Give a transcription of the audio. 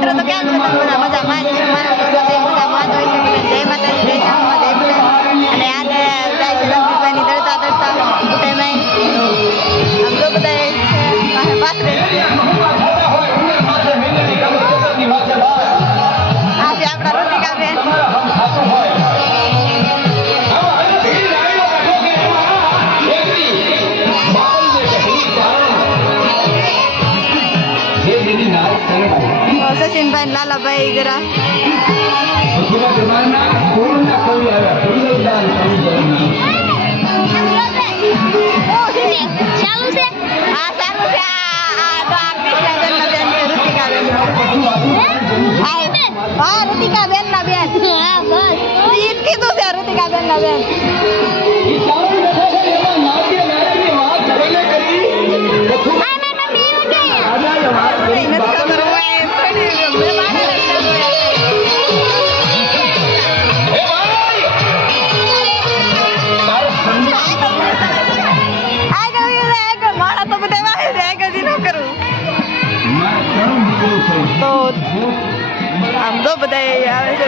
મિત્રો તો કેમ છો તમે બધા મજામાં જ છો મારા મિત્રો તો મજામાં જ હોય છે જય માતાજી જય શામમાં જય ભૂલે અને આજે જાય છે લંબીભાઈની દડતા દડતા ઉઠાઈમાં આમ તો બધા છે પાથરે છે આ છે આપણા ઋતિકાબેન સચિનભાઈ લાલાભાઈ જરા ઋતિકાબેન ના બેન કીધું છે ઋતિકાબેન ના બેન તો આમ તો બધા આવે છે